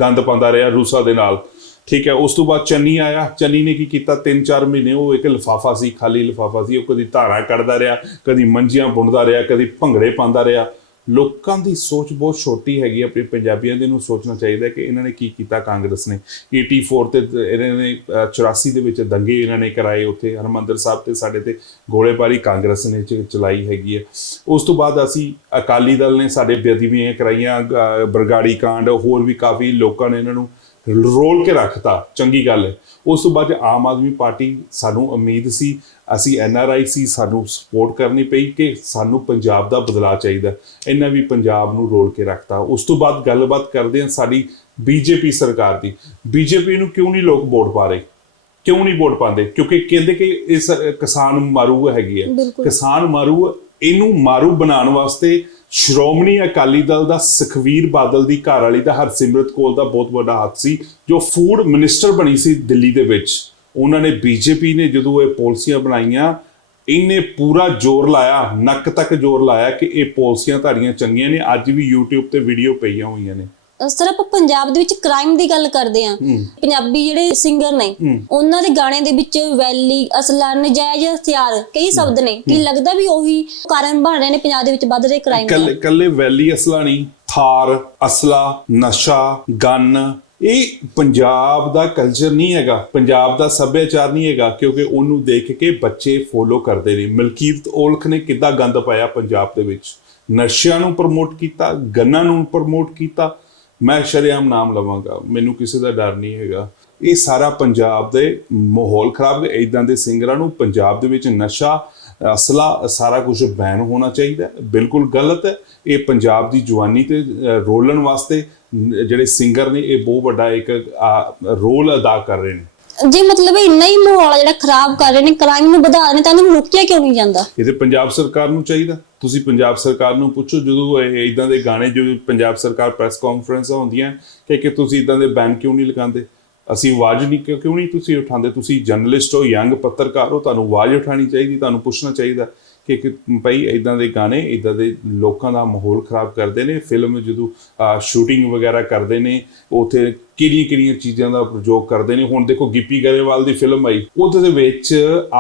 ਗੰਦ ਪਾਉਂਦਾ ਰਿਹਾ ਰੂਸਾ ਦੇ ਨਾਲ। ਠੀਕ ਹੈ, ਉਸ ਤੋਂ ਬਾਅਦ ਚੰਨੀ ਆਇਆ। ਚੰਨੀ ਨੇ ਕੀ ਕੀਤਾ? 3-4 ਮਹੀਨੇ ਉਹ ਇੱਕ ਲਿਫਾਫਾ ਸੀ, ਖਾਲੀ ਲਿਫਾਫਾ ਸੀ। ਉਹ ਕਦੀ ਧਾਰਾਂ ਕੱਢਦਾ ਰਿਹਾ, ਕਦੀ ਮੰਜੀਆਂ ਬੁਣਦਾ ਰਿਹਾ, ਕਦੀ ਭੰਗੜੇ ਪਾਉਂਦਾ ਰਿਹਾ। ਲੋਕਾਂ ਦੀ ਸੋਚ ਬਹੁਤ ਛੋਟੀ ਹੈਗੀ ਆਪਣੀ ਪੰਜਾਬੀਆਂ ਦੇ ਨੂੰ ਸੋਚਣਾ ਚਾਹੀਦਾ ਕਿ ਇਹਨਾਂ ਨੇ ਕੀ ਕੀਤਾ ਕਾਂਗਰਸ ਨੇ। 84 ਤੇ ਇਹਨਾਂ ਨੇ ਅਹ, 84 ਦੇ ਵਿੱਚ ਦੰਗੇ ਇਹਨਾਂ ਨੇ ਕਰਾਏ ਉੱਥੇ। ਹਰਮੰਦਰ ਸਾਹਿਬ ਤੇ ਸਾਡੇ ਤੇ ਗੋਲੇਬਾਰੀ ਕਾਂਗਰਸ ਨੇ ਚਲਾਈ ਹੈਗੀ ਹੈ ਉਸ ਤੋਂ ਬਾਅਦ ਅਸੀਂ ਅਕਾਲੀ ਦਲ ਨੇ ਸਾਡੇ ਬੇਅਦਬੀਆਂ ਕਰਾਈਆਂ ਅਹ, ਬਰਗਾੜੀ ਕਾਂਡ ਹੋਰ ਵੀ ਕਾਫੀ ਲੋਕਾਂ ਨੇ ਇਹਨਾਂ ਨੂੰ ਰੋਲ ਕੇ ਰੱਖਤਾ ਚੰਗੀ ਗੱਲ ਹੈ। ਉਸ ਤੋਂ ਬਾਅਦ ਆਮ ਆਦਮੀ ਪਾਰਟੀ ਸਾਨੂੰ ਉਮੀਦ ਸੀ ਅਸੀਂ ਐਨ ਆਰ ਆਈ ਸੀ ਸਾਨੂੰ ਸਪੋਰਟ ਕਰਨੀ ਪਈ ਕਿ ਸਾਨੂੰ ਪੰਜਾਬ ਦਾ ਬਦਲਾਅ ਚਾਹੀਦਾ ਇਹਨਾਂ ਵੀ ਪੰਜਾਬ ਨੂੰ ਰੋਲ ਕੇ ਰੱਖਤਾ। ਉਸ ਤੋਂ ਬਾਅਦ ਗੱਲਬਾਤ ਕਰਦੇ ਹਾਂ ਸਾਡੀ ਬੀਜੇਪੀ ਸਰਕਾਰ ਦੀ। ਬੀਜੇਪੀ ਨੂੰ ਕਿਉਂ ਨਹੀਂ ਲੋਕ ਵੋਟ ਪਾ ਰਹੇ? ਕਿਉਂ ਨਹੀਂ ਵੋਟ ਪਾਉਂਦੇ? ਕਿਉਂਕਿ ਕਹਿੰਦੇ ਕਿ ਇਸ ਕਿਸਾਨ ਮਾਰੂ ਹੈਗੀ ਹੈ। ਕਿਸਾਨ ਮਾਰੂ ਇਹਨੂੰ ਮਾਰੂ ਬਣਾਉਣ ਵਾਸਤੇ ਸ਼੍ਰੋਮਣੀ ਅਕਾਲੀ ਦਲ ਦਾ ਸੁਖਵੀਰ ਬਾਦਲ ਦੀ ਘਰ ਵਾਲੀ ਦਾ ਹਰਸਿਮਰਤ ਕੌਰ ਦਾ ਬਹੁਤ ਵੱਡਾ ਹੱਥ ਸੀ, ਜੋ ਫੂਡ ਮਿਨਿਸਟਰ ਬਣੀ ਸੀ ਦਿੱਲੀ ਦੇ ਵਿੱਚ। ਉਹਨਾਂ ਨੇ ਬੀਜੇਪੀ ਨੇ ਜਦੋਂ ਇਹ ਪਾਲਿਸੀਆਂ ਬਣਾਈਆਂ, ਇਹਨੇ ਪੂਰਾ ਜ਼ੋਰ ਲਾਇਆ, ਨੱਕ ਤੱਕ ਜ਼ੋਰ ਲਾਇਆ ਕਿ ਇਹ ਪਾਲਿਸੀਆਂ ਤੁਹਾਡੀਆਂ ਚੰਗੀਆਂ ਨੇ, ਅੱਜ ਵੀ YouTube ਤੇ ਵੀਡੀਓ ਪਈਆਂ ਹੋਈਆਂ ਨੇ। ਸਰ ਆਪਾਂ ਪੰਜਾਬ ਦੇ ਵਿੱਚ ਕ੍ਰਾਈਮ ਦੀ ਗੱਲ ਕਰਦੇ ਆਂ ਪੰਜਾਬੀ ਜਿਹੜੇ ਸਿੰਗਰ ਨੇ ਉਹਨਾਂ ਦੇ ਗਾਣੇ ਦੇ ਵਿੱਚ ਵੈਲੀ ਅਸਲਾ ਨਜਾਇਜ਼ ਹਥਿਆਰ ਕਈ ਸ਼ਬਦ ਨੇ। ਕੀ ਲੱਗਦਾ ਵੀ ਉਹੀ ਕਾਰਨ ਬਣ ਰਹੇ ਨੇ ਪੰਜਾਬ ਦੇ ਵਿੱਚ ਵੱਧ ਰਹੇ ਕ੍ਰਾਈਮ ਦਾ ਕੱਲੇ ਕੱਲੇ ਵੈਲੀ ਅਸਲਾ ਨਹੀਂ ਥਾਰ ਅਸਲਾ ਨਸ਼ਾ ਗਨ ਇਹ ਪੰਜਾਬ ਦਾ ਕਲਚਰ ਨਹੀਂ ਹੈਗਾ ਪੰਜਾਬ ਦਾ ਸੱਭਿਆਚਾਰ ਨਹੀਂ ਹੈਗਾ ਕਿਉਂਕਿ ਉਹਨੂੰ ਦੇਖ ਕੇ ਬੱਚੇ ਫੋਲੋ ਕਰਦੇ ਨੇ। ਮਲਕੀਤ ਔਲਖ ਨੇ ਕਿੱਦਾਂ ਗੰਦ ਪਾਇਆ ਪੰਜਾਬ ਦੇ ਵਿੱਚ? ਨਸ਼ਿਆਂ ਨੂੰ ਪ੍ਰਮੋਟ ਕੀਤਾ ਗੰਨਾਂ ਨੂੰ ਪ੍ਰਮੋਟ ਕੀਤਾ ਮੈਂ ਸ਼ਰਿਆਮ ਨਾਮ ਲਵਾਂਗਾ, ਮੈਨੂੰ ਕਿਸੇ ਦਾ ਡਰ ਨਹੀਂ ਹੈਗਾ। ਇਹ ਸਾਰਾ ਪੰਜਾਬ ਦੇ ਮਾਹੌਲ ਖਰਾਬ ਇਦਾਂ ਦੇ ਸਿੰਗਰਾਂ ਨੂੰ ਪੰਜਾਬ ਦੇ ਵਿੱਚ ਨਸ਼ਾ, ਅਸਲਾ, ਸਾਰਾ ਕੁਝ ਬੈਨ ਹੋਣਾ ਚਾਹੀਦਾ ਬਿਲਕੁਲ ਗਲਤ ਹੈ। ਇਹ ਪੰਜਾਬ ਦੀ ਜਵਾਨੀ ਤੇ ਰੋਲਣ ਵਾਸਤੇ, ਜਿਹੜੇ ਸਿੰਗਰ ਨੇ, ਇਹ ਬਹੁਤ ਵੱਡਾ ਇੱਕ ਰੋਲ ਅਦਾ ਕਰ ਰਹੇ ਨੇ। ਜੇ ਮਤਲਬ ਇੰਨਾ ਹੀ ਮਾਹੌਲ ਆ ਜਿਹੜਾ ਖਰਾਬ ਕਰ ਰਹੇ ਨੇ, ਕ੍ਰਾਈਮ ਨੂੰ ਵਧਾ ਰਹੇ ਨੇ, ਤਾਂ ਇਹਨੂੰ ਰੋਕਿਆ ਕਿਉਂ ਨਹੀਂ ਜਾਂਦਾ? ਇਹ ਤੇ ਪੰਜਾਬ ਸਰਕਾਰ ਨੂੰ ਚਾਹੀਦਾ। ਤੁਸੀਂ ਪੰਜਾਬ ਸਰਕਾਰ ਨੂੰ ਪੁੱਛੋ, ਜਦੋਂ ਇਹ ਇਦਾਂ ਦੇ ਗਾਣੇ ਜੋ ਪੰਜਾਬ ਸਰਕਾਰ ਪ੍ਰੈਸ ਕਾਨਫਰੰਸਾਂ ਹੁੰਦੀਆਂ ਕਿ ਕਿ ਤੁਸੀਂ ਇਦਾਂ ਦੇ ਬੈਨ ਕਿਉਂ ਨਹੀਂ ਲਗਾਉਂਦੇ? ਅਸੀਂ ਆਵਾਜ਼ ਨਹੀਂ ਕਿਉਂ ਕਿਉਂ ਨਹੀਂ ਤੁਸੀਂ ਉਠਾਉਂਦੇ? ਤੁਸੀਂ ਜਰਨਲਿਸਟ ਹੋ, ਯੰਗ ਪੱਤਰਕਾਰ ਹੋ, ਤੁਹਾਨੂੰ ਆਵਾਜ਼ ਉਠਾਣੀ ਚਾਹੀਦੀ, ਤੁਹਾਨੂੰ ਪੁੱਛਣਾ ਚਾਹੀਦਾ ਕਿ ਕਿ ਭਾਈ ਇਦਾਂ ਦੇ ਗਾਣੇ ਇਦਾਂ ਦੇ ਲੋਕਾਂ ਦਾ ਮਾਹੌਲ ਖਰਾਬ ਕਰਦੇ ਨੇ, ਫਿਲਮ ਜਦੋਂ ਸ਼ੂਟਿੰਗ ਵਗੈਰਾ ਕਰਦੇ ਨੇ, ਉਥੇ ਕਿਹੜੀਆਂ ਕਿਹੜੀਆਂ ਚੀਜ਼ਾਂ ਦਾ ਪ੍ਰਯੋਗ ਕਰਦੇ ਨੇ। ਹੁਣ ਦੇਖੋ ਗਿੱਪੀ ਗਰੇਵਾਲ ਦੀ ਫਿਲਮ ਆਈ, ਉਹਦੇ ਦੇ ਵਿੱਚ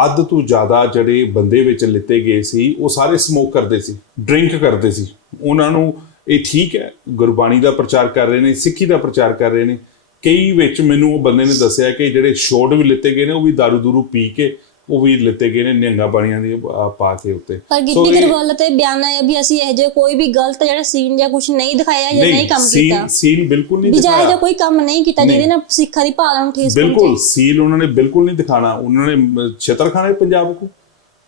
ਅੱਧ ਤੋਂ ਜ਼ਿਆਦਾ ਜਿਹੜੇ ਬੰਦੇ ਵਿੱਚ ਲਿੱਤੇ ਗਏ ਸੀ, ਉਹ ਸਾਰੇ ਸਮੋਕ ਕਰਦੇ ਸੀ ਡਰਿੰਕ ਕਰਦੇ ਸੀ। ਉਹਨਾਂ ਨੂੰ ਇਹ ਠੀਕ ਹੈ, ਗੁਰਬਾਣੀ ਦਾ ਪ੍ਰਚਾਰ ਕਰ ਰਹੇ ਨੇ, ਸਿੱਖੀ ਦਾ ਪ੍ਰਚਾਰ ਕਰ ਰਹੇ ਨੇ। ਕਈ ਵਿੱਚ ਮੈਨੂੰ ਉਹ ਬੰਦੇ ਨੇ ਦੱਸਿਆ ਕਿ ਜਿਹੜੇ ਸ਼ੋਟ ਵੀ ਲਿੱਤੇ ਗਏ ਨੇ ਉਹ ਵੀ ਦਾਰੂ ਦੂਰੂ ਪੀ ਕੇ ਉਹ ਵੀ ਲਿੱਤੇ ਗਏ ਨੇ ਨਿਹੰਗਾ ਬਾਣੀਆਂ ਦੀ ਪਾ ਕੇ ਉੱਤੇ। ਪਰ ਗਿੱਪੀ ਗਰੇਵਾਲ ਤੇ ਬਿਆਨ ਆਇਆ ਵੀ ਅਸੀਂ ਇਹ ਜਿਹਾ ਕੋਈ ਵੀ ਗਲਤ ਜਿਹੜਾ ਸੀਨ ਜਾਂ ਕੁਝ ਨਹੀਂ ਦਿਖਾਇਆ ਜਾਂ ਨਹੀਂ ਕੰਮ ਸੀਨ ਕੀਤਾ। ਸੀਨ ਬਿਲਕੁਲ ਨਹੀਂ ਵੀ ਜਾਂ ਇਹੋ ਦਿਖਾਇਆ। ਜਿਹਾ ਕੋਈ ਕੰਮ ਨਹੀਂ ਕੀਤਾ ਜਿਹਦੇ ਨਾਲ ਸਿੱਖਾਂ ਦੀ ਭਾਵਨਾ ਨੂੰ ਠੇਸ ਬਿਲਕੁਲ ਸੀਲ ਉਹਨਾਂ ਨੇ ਬਿਲਕੁਲ ਨਹੀਂ ਦਿਖਾਣਾ। ਉਹਨਾਂ ਨੇ ਅਮ, ਛਿੱਤਰ ਖਾਣੇ ਪੰਜਾਬ ਕੋ?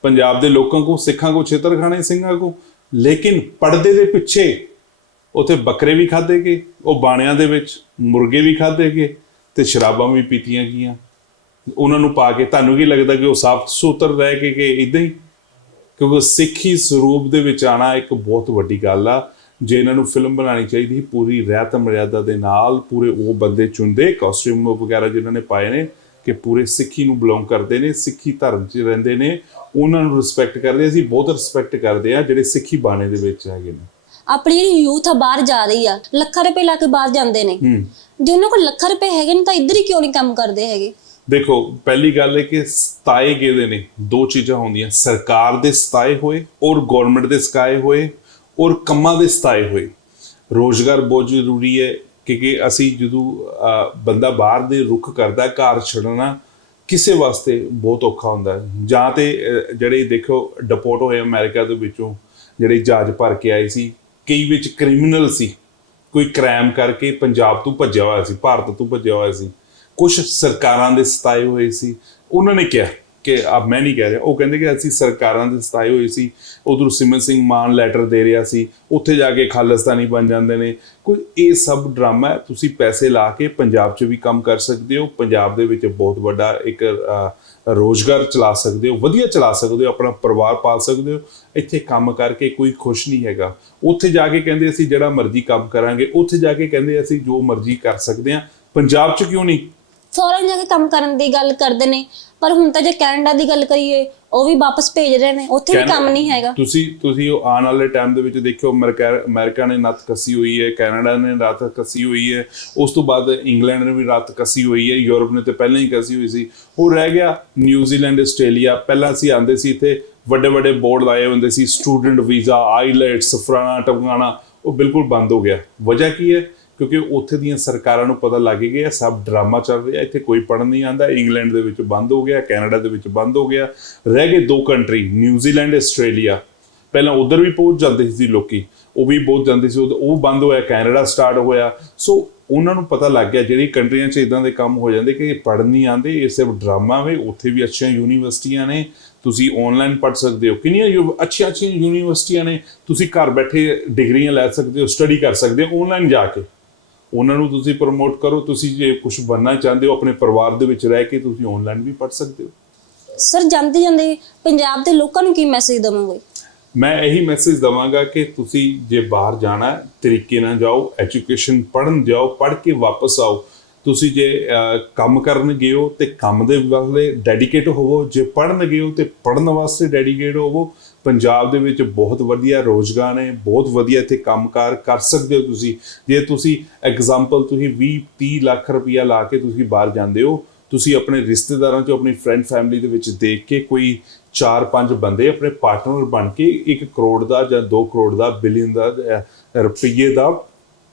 ਪੰਜਾਬ ਦੇ ਲੋਕਾਂ ਕੋ ਸਿੱਖਾਂ ਕੋ ਛਿੱਤਰ ਖਾਣੇ ਸਿੰਘਾਂ ਕੋ? ਲੇਕਿਨ ਪਰਦੇ ਦੇ ਪਿੱਛੇ ਉਥੇ ਬੱਕਰੇ ਵੀ ਖਾਦੇ ਗਏ ਉਹ ਬਾਣਿਆਂ ਦੇ ਵਿੱਚ। ਮੁਰਗੇ ਵੀ ਖਾਦੇ ਗਏ ਤੇ ਸ਼ਰਾਬਾਂ ਵੀ ਪੀਤੀਆਂ ਗਈਆਂ। ਉਹਨਾਂ ਨੂੰ ਪਾ ਕੇ ਤੁਹਾਨੂੰ ਕੀ ਲੱਗਦਾ ਕਿ ਉਹ ਸਾਫ਼ ਸੁਥਰ ਰਹਿ ਕੇ ਕਿ ਇਦਾਂ ਹੀ? ਕਿਉਂਕਿ ਸਿੱਖੀ ਸਰੂਪ ਦੇ ਵਿੱਚ ਆਣਾ ਇੱਕ ਬਹੁਤ ਵੱਡੀ ਗੱਲ ਆ। ਜੇ ਇਹਨਾਂ ਨੂੰ ਫਿਲਮ ਬਣਾਉਣੀ ਚਾਹੀਦੀ, ਪੂਰੀ ਰਹਿਤ ਮਰਿਆਦਾ ਦੇ ਨਾਲ ਪੂਰੇ ਉਹ ਬੰਦੇ ਚੁਣਦੇ ਕਾਸਟਿਊਮ ਵਗੈਰਾ ਜਿਨ੍ਹਾਂ ਨੇ ਪਾਏ ਨੇ, ਕਿ ਪੂਰੇ ਸਿੱਖੀ ਨੂੰ ਬਿਲੋਂਗ ਕਰਦੇ ਨੇ, ਸਿੱਖੀ ਧਰਮ 'ਚ ਰਹਿੰਦੇ ਨੇ। ਉਹਨਾਂ ਨੂੰ ਰਿਸਪੈਕਟ ਕਰਦੇ, ਅਸੀਂ ਬਹੁਤ ਰਿਸਪੈਕਟ ਕਰਦੇ ਆ ਜਿਹੜੇ ਸਿੱਖੀ ਬਾਣੇ ਦੇ ਵਿੱਚ ਹੈਗੇ ਨੇ। ਆਪਣੀ ਜਿਹੜੀ ਯੂਥ ਆ ਬਾਹਰ ਜਾ ਰਹੀ ਆ ਲੱਖਾਂ ਰੁਪਏ ਲਾ ਕੇ ਬਾਹਰ ਜਾਂਦੇ ਨੇ। ਹੂੰ। ਜੇ ਉਹਨਾਂ ਕੋਲ ਲੱਖਾਂ ਰੁਪਏ ਹੈਗੇ ਨੇ ਤਾਂ ਇੱਧਰ ਹੀ ਕਿਉਂ ਨਹੀਂ ਕੰਮ ਕਰਦੇ ਹੈਗੇ? ਦੇਖੋ ਪਹਿਲੀ ਗੱਲ ਹੈ ਕਿ ਸਤਾਏ ਗਏ ਨੇ? ਦੋ ਚੀਜ਼ਾਂ ਹੁੰਦੀਆਂ। ਸਰਕਾਰ ਦੇ ਸਤਾਏ ਹੋਏ ਔਰ ਗਵਰਨਮੈਂਟ ਦੇ ਸਤਾਏ ਹੋਏ ਔਰ ਕੰਮਾਂ ਦੇ ਸਤਾਏ ਹੋਏ। ਰੋਜ਼ਗਾਰ ਬਹੁਤ ਜ਼ਰੂਰੀ ਹੈ ਕਿਉਂਕਿ ਅਸੀਂ ਜਦੋਂ ਬੰਦਾ ਬਾਹਰ ਦੇ ਰੁੱਖ ਕਰਦਾ ਘਰ ਛੱਡਣਾ ਕਿਸੇ ਵਾਸਤੇ ਬਹੁਤ ਔਖਾ ਹੁੰਦਾ ਜਾਂ ਤੇ ਜਿਹੜੇ ਦੇਖੋ ਡਿਪੋਰਟ ਹੋਏ ਅਮਰੀਕਾ ਦੇ ਵਿੱਚੋਂ ਜਿਹੜੇ ਜਹਾਜ਼ ਭਰ ਕੇ ਆਏ ਸੀ ਕਈ ਵਿੱਚ ਕ੍ਰਿਮੀਨਲ ਸੀ। ਕੋਈ ਕ੍ਰਾਈਮ ਕਰਕੇ ਪੰਜਾਬ ਤੋਂ ਭੱਜਿਆ ਹੋਇਆ ਸੀ, ਭਾਰਤ ਤੋਂ ਭੱਜਿਆ ਹੋਇਆ ਸੀ। ਕੁਝ ਸਰਕਾਰਾਂ ਦੇ ਸਤਾਏ ਹੋਏ ਸੀ। ਉਹਨਾਂ ਨੇ ਕਿਹਾ ਕਿ ਆ ਮੈਂ ਨਹੀਂ ਕਹਿ ਰਿਹਾ, ਉਹ ਕਹਿੰਦੇ ਕਿ ਅਸੀਂ ਸਰਕਾਰਾਂ ਦੇ ਸਤਾਏ ਹੋਏ ਸੀ। ਉਧਰ ਸਿਮਰਨ ਸਿੰਘ ਮਾਨ ਲੈਟਰ ਦੇ ਰਿਹਾ ਸੀ। ਉੱਥੇ ਜਾ ਕੇ ਖਾਲਿਸਤਾਨੀ ਬਣ ਜਾਂਦੇ ਨੇ। ਕੋਈ ਇਹ ਸਭ ਡਰਾਮਾ ਹੈ, ਤੁਸੀਂ ਪੈਸੇ ਲਾ ਕੇ ਪੰਜਾਬ 'ਚ ਵੀ ਕੰਮ ਕਰ ਸਕਦੇ ਹੋ। ਪੰਜਾਬ ਦੇ ਵਿੱਚ ਬਹੁਤ ਵੱਡਾ ਇੱਕ ਰੋਜ਼ਗਾਰ ਚਲਾ ਸਕਦੇ ਹੋ, ਵਧੀਆ ਚਲਾ ਸਕਦੇ ਹੋ, ਆਪਣਾ ਪਰਿਵਾਰ ਪਾਲ ਸਕਦੇ ਹੋ, ਇੱਥੇ ਕੰਮ ਕਰਕੇ ਕੋਈ ਖੁਸ਼ ਨਹੀਂ ਹੈਗਾ। ਉੱਥੇ ਜਾ ਕੇ ਕਹਿੰਦੇ ਅਸੀਂ ਜਿਹੜਾ ਮਰਜ਼ੀ ਕੰਮ ਕਰਾਂਗੇ, ਉੱਥੇ ਜਾ ਕੇ ਕਹਿੰਦੇ ਅਸੀਂ ਜੋ ਮਰਜ਼ੀ ਕਰ ਸਕਦੇ ਹਾਂ। ਪੰਜਾਬ 'ਚ ਕਿਉਂ ਨਹੀਂ? ਫੋਰਨ ਜਾ ਕੇ ਕੰਮ ਕਰਨ ਦੀ ਗੱਲ ਕਰਦੇ ਨੇ ਪਰ ਹੁਣ ਤਾਂ ਜੇ ਕੈਨੇਡਾ ਦੀ ਗੱਲ ਕਰੀਏ ਉਹ ਵੀ ਵਾਪਸ ਭੇਜ ਰਹੇ ਨੇ ਉੱਥੇ ਵੀ ਕੰਮ ਨਹੀਂ ਹੈਗਾ। ਤੁਸੀਂ ਤੁਸੀਂ ਉਹ ਆਉਣ ਵਾਲੇ ਟਾਈਮ ਦੇ ਵਿੱਚ ਦੇਖਿਓ ਅਮਰੀਕਾ ਨੇ ਨੱਥ ਕੱਸੀ ਹੋਈ ਹੈ ਕੈਨੇਡਾ ਨੇ ਨੱਥ ਕੱਸੀ ਹੋਈ ਹੈ ਉਸ ਤੋਂ ਬਾਅਦ ਇੰਗਲੈਂਡ ਨੇ ਵੀ ਨੱਥ ਕੱਸੀ ਹੋਈ ਹੈ ਯੂਰਪ ਨੇ ਤੇ ਪਹਿਲਾਂ ਹੀ ਕੱਸੀ ਹੋਈ ਸੀ। ਉਹ ਰਹਿ ਗਿਆ ਨਿਊਜ਼ੀਲੈਂਡ ਆਸਟ੍ਰੇਲੀਆ ਪਹਿਲਾਂ ਅਸੀਂ ਆਂਦੇ ਸੀ ਇੱਥੇ ਵੱਡੇ ਵੱਡੇ ਬੋਰਡ ਲਾਏ ਹੁੰਦੇ ਸੀ ਸਟੂਡੈਂਟ ਵੀਜ਼ਾ ਆਈਲੈਟਸ ਫਰਾਣਾ ਟਪਗਾਣਾ ਉਹ ਬਿਲਕੁਲ ਬੰਦ ਹੋ ਗਿਆ। ਵਜ੍ਹਾ ਕੀ ਹੈ? ਕਿਉਂਕਿ ਉੱਥੇ ਦੀਆਂ ਸਰਕਾਰਾਂ ਨੂੰ ਪਤਾ ਲੱਗ ਗਿਆ, ਸਭ ਡਰਾਮਾ ਚੱਲ ਰਿਹਾ, ਇੱਥੇ ਕੋਈ ਪੜਨ ਨਹੀਂ ਆਂਦਾ ਇੰਗਲੈਂਡ ਦੇ ਵਿੱਚ ਬੰਦ ਹੋ ਗਿਆ, ਕੈਨੇਡਾ ਦੇ ਵਿੱਚ ਬੰਦ ਹੋ ਗਿਆ, ਰਹਿ ਗਏ ਦੋ ਕੰਟਰੀ ਨਿਊਜ਼ੀਲੈਂਡ ਆਸਟ੍ਰੇਲੀਆ ਪਹਿਲਾਂ ਉਧਰ ਵੀ ਪਹੁੰਚ ਜਾਂਦੇ ਸੀ ਲੋਕੀ, ਉਹ ਵੀ ਬਹੁਤ ਜਾਂਦੇ ਸੀ ਉਦੋਂ- ਉਹ ਬੰਦ ਹੋਇਆ, ਕੈਨੇਡਾ ਸਟਾਰਟ ਹੋਇਆ। ਸੋ ਉਹਨਾਂ ਨੂੰ ਪਤਾ ਲੱਗ ਗਿਆ ਜਿਹੜੀ ਕੰਟਰੀਆਂ 'ਚ ਇਦਾਂ ਦੇ ਕੰਮ ਹੋ ਜਾਂਦੇ ਕਿ ਪੜ੍ਹਨ ਨਹੀਂ ਆਉਂਦੇ, ਇਹ ਸਿਰਫ ਡਰਾਮਾ ਵੇ, ਉੱਥੇ ਵੀ ਅੱਛੀਆਂ ਯੂਨੀਵਰਸਿਟੀਆਂ ਨੇ, ਤੁਸੀਂ ਆਨਲਾਈਨ ਪੜ੍ਹ ਸਕਦੇ ਹੋ, ਕਿੰਨੀਆਂ ਯੂ- ਅੱਛੀਆਂ ਅੱਛੀਆਂ ਯੂਨੀਵਰਸਿਟੀਆਂ ਨੇ, ਤੁਸੀਂ ਘਰ ਬੈਠੇ ਡਿਗਰੀਆਂ ਲੈ ਸਕਦੇ ਹੋ ਸਟੱਡੀ ਕਰ ਸਕਦੇ ਹੋ ਆਨਲਾਈਨ ਜਾ ਕੇ। ਉਹਨਾਂ ਨੂੰ ਤੁਸੀਂ ਪ੍ਰਮੋਟ ਕਰੋ ਤੁਸੀਂ ਜੇ ਕੁਝ ਬਣਨਾ ਚਾਹੁੰਦੇ ਹੋ ਆਪਣੇ ਪਰਿਵਾਰ ਦੇ ਵਿੱਚ ਰਹਿ ਕੇ ਤੁਸੀਂ ਆਨਲਾਈਨ ਵੀ ਪੜ੍ਹ ਸਕਦੇ ਹੋ। ਸਰ ਜਾਂਦੇ ਜਾਂਦੇ ਪੰਜਾਬ ਦੇ ਲੋਕਾਂ ਨੂੰ ਕੀ ਮੈਸੇਜ ਦੇਵੋਗੇ? ਮੈਂ ਇਹੀ ਮੈਸੇਜ ਦਵਾਂਗਾ ਕਿ ਤੁਸੀਂ ਜੇ ਬਾਹਰ ਜਾਣਾ ਹੈ, ਤਰੀਕੇ ਨਾਲ ਜਾਓ ਐਜੂਕੇਸ਼ਨ ਪੜ੍ਹਨ ਜਾਓ ਪੜ੍ਹ ਕੇ ਵਾਪਸ ਆਓ। ਤੁਸੀਂ ਜੇ ਕੰਮ ਕਰਨ ਗਏ ਹੋ ਤੇ ਕੰਮ ਦੇ ਵਾਸਤੇ ਡੈਡੀਕੇਟ ਹੋਵੋ ਜੇ ਪੜ੍ਹਨ ਗਏ ਹੋ ਤੇ ਪੜ੍ਹਨ ਵਾਸਤੇ ਡੈਡੀਕੇਟ ਹੋਵੋ। ਪੰਜਾਬ ਦੇ ਵਿੱਚ ਬਹੁਤ ਵਧੀਆ ਰੋਜ਼ਗਾਰ ਨੇ ਬਹੁਤ ਵਧੀਆ ਇੱਥੇ ਕੰਮਕਾਰ ਕਰ ਸਕਦੇ ਹੋ ਤੁਸੀਂ। ਜੇ ਤੁਸੀਂ ਐਗਜ਼ਾਮਪਲ ਤੁਸੀਂ 20 30 ਲੱਖ ਰੁਪਇਆ ਲਾ ਕੇ ਤੁਸੀਂ ਬਾਹਰ ਜਾਂਦੇ ਹੋ ਤੁਸੀਂ ਆਪਣੇ ਰਿਸ਼ਤੇਦਾਰਾਂ ਚੋਂ ਆਪਣੀ ਫਰੈਂਡ ਫੈਮਿਲੀ ਦੇ ਵਿੱਚ ਦੇਖ ਕੇ ਕੋਈ 4-5 ਬੰਦੇ ਆਪਣੇ ਪਾਰਟਨਰ ਬਣ ਕੇ 1 ਕਰੋੜ ਦਾ ਜਾਂ 2 ਕਰੋੜ ਦਾ ਬਿਲੀਅਨ ਦਾ ਅਹ, ਰੁਪਈਏ ਦਾ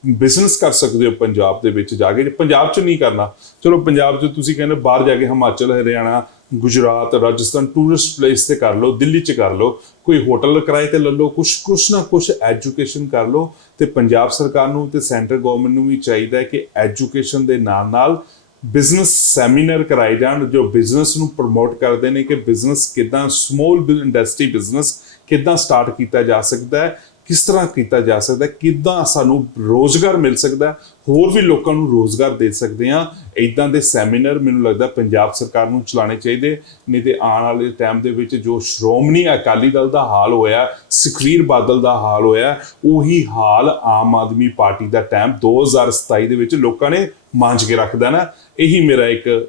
ਬਿਜ਼ਨਸ ਕਰ ਸਕਦੇ ਹੋ ਪੰਜਾਬ ਦੇ ਵਿੱਚ ਜਾ ਕੇ। ਪੰਜਾਬ 'ਚ ਨਹੀਂ ਕਰਨਾ ਚਲੋ ਪੰਜਾਬ 'ਚ ਤੁਸੀਂ ਕਹਿੰਦੇ ਬਾਹਰ ਜਾ ਕੇ ਹਿਮਾਚਲ ਹਰਿਆਣਾ ਗੁਜਰਾਤ, ਰਾਜਸਥਾਨ ਟੂਰਿਸਟ ਪਲੇਸ ਤੇ ਕਰ ਲਓ, ਦਿੱਲੀ 'ਚ ਕਰ ਲਓ, ਕੋਈ ਹੋਟਲ ਕਿਰਾਏ ਤੇ ਲੈ ਲਓ, ਕੁਛ ਕੁਛ ਨਾ ਕੁਛ ਐਜੂਕੇਸ਼ਨ ਕਰ ਲਓ ਤੇ ਪੰਜਾਬ ਸਰਕਾਰ ਨੂੰ ਤੇ ਸੈਂਟਰ ਗਵਰਨਮੈਂਟ ਨੂੰ ਵੀ ਚਾਹੀਦਾ ਹੈ ਕਿ ਐਜੂਕੇਸ਼ਨ ਦੇ ਨਾਲ ਨਾਲ ਬਿਜ਼ਨਸ ਸੈਮੀਨਾਰ ਕਰਾਏ ਜਾਣ, ਜੋ ਬਿਜ਼ਨਸ ਨੂੰ ਪ੍ਰਮੋਟ ਕਰਦੇ ਨੇ ਕਿ ਬਿਜ਼ਨਸ ਕਿਦਾਂ ਸਮਾਲ ਇੰਡਸਟਰੀ ਬਿਜ਼ਨਸ ਕਿਦਾਂ ਸਟਾਰਟ ਕੀਤਾ ਜਾ ਸਕਦਾ ਹੈ। ਕਿਸ ਤਰ੍ਹਾਂ ਕੀਤਾ ਜਾ ਸਕਦਾ ਹੈ? ਕਿਦਾਂ ਸਾਨੂੰ ਰੋਜ਼ਗਾਰ ਮਿਲ ਸਕਦਾ ਹੋਰ ਵੀ ਲੋਕਾਂ ਨੂੰ ਰੋਜ਼ਗਾਰ ਦੇ ਸਕਦੇ ਆ ਇਦਾਂ ਦੇ ਸੈਮੀਨਾਰ ਮੈਨੂੰ ਲੱਗਦਾ ਪੰਜਾਬ ਸਰਕਾਰ ਨੂੰ ਚਲਾਉਣੇ ਚਾਹੀਦੇ। ਨਹੀਂ ਤੇ ਆਉਣ ਵਾਲੇ ਟਾਈਮ ਦੇ ਵਿੱਚ ਜੋ ਸ਼੍ਰੋਮਣੀ ਅਕਾਲੀ ਦਲ ਦਾ ਹਾਲ ਹੋਇਆ ਸੁਖਵੀਰ ਬਾਦਲ ਦਾ ਹਾਲ ਹੋਇਆ ਉਹੀ ਹਾਲ ਆਮ ਆਦਮੀ ਪਾਰਟੀ ਦਾ ਟਾਈਮ 2027 ਦੇ ਵਿੱਚ ਲੋਕਾਂ ਨੇ ਮਾਂਝ ਕੇ ਰੱਖਦਾ ਨਾ। ਇਹੀ ਮੇਰਾ ਇੱਕ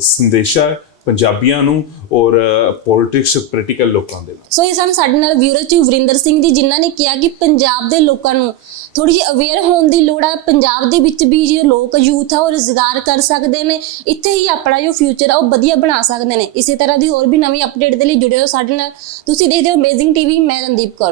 ਸੰਦੇਸ਼ਾ ਹੈ। ਪੰਜਾਬੀਆਂ ਨੂੰ ਔਰ ਪੋਲਿਟਿਕਸ ਪੋਲੀਟੀਕਲ ਲੋਕਾਂ ਦੇ ਨਾਲ। ਸੋ ਇਹ ਸਨ ਸਾਡੇ ਨਾਲ ਵੀਰੋ ਚ ਵਰਿੰਦਰ ਸਿੰਘ ਜੀ, ਜਿਨ੍ਹਾਂ ਨੇ ਕਿਹਾ ਕਿ ਪੰਜਾਬ ਦੇ ਲੋਕਾਂ ਨੂੰ ਥੋੜੀ ਜਿਹੀ ਅਵੇਅਰ ਹੋਣ ਦੀ ਲੋੜ ਹੈ ਪੰਜਾਬ ਦੇ ਵਿੱਚ ਵੀ ਜਿਹੜੇ ਲੋਕ ਯੂਥ ਆ, ਉਹ ਰੋਜ਼ਗਾਰ ਕਰ ਸਕਦੇ ਨੇ। ਇੱਥੇ ਹੀ ਆਪਣਾ ਜੋ ਫਿਊਚਰ ਆ, ਉਹ ਵਧੀਆ ਬਣਾ ਸਕਦੇ ਨੇ। ਇਸੇ ਤਰ੍ਹਾਂ ਦੀ ਹੋਰ ਵੀ ਨਵੀਂ ਅਪਡੇਟ ਦੇ ਲਈ ਜੁੜੇ ਰਹੋ ਸਾਡੇ ਨਾਲ। ਤੁਸੀਂ ਦੇਖਦੇ ਹੋ ਅਮੇਜ਼ਿੰਗ ਟੀਵੀ ਮੈਂ ਰਣਦੀਪ ਕੌਰ।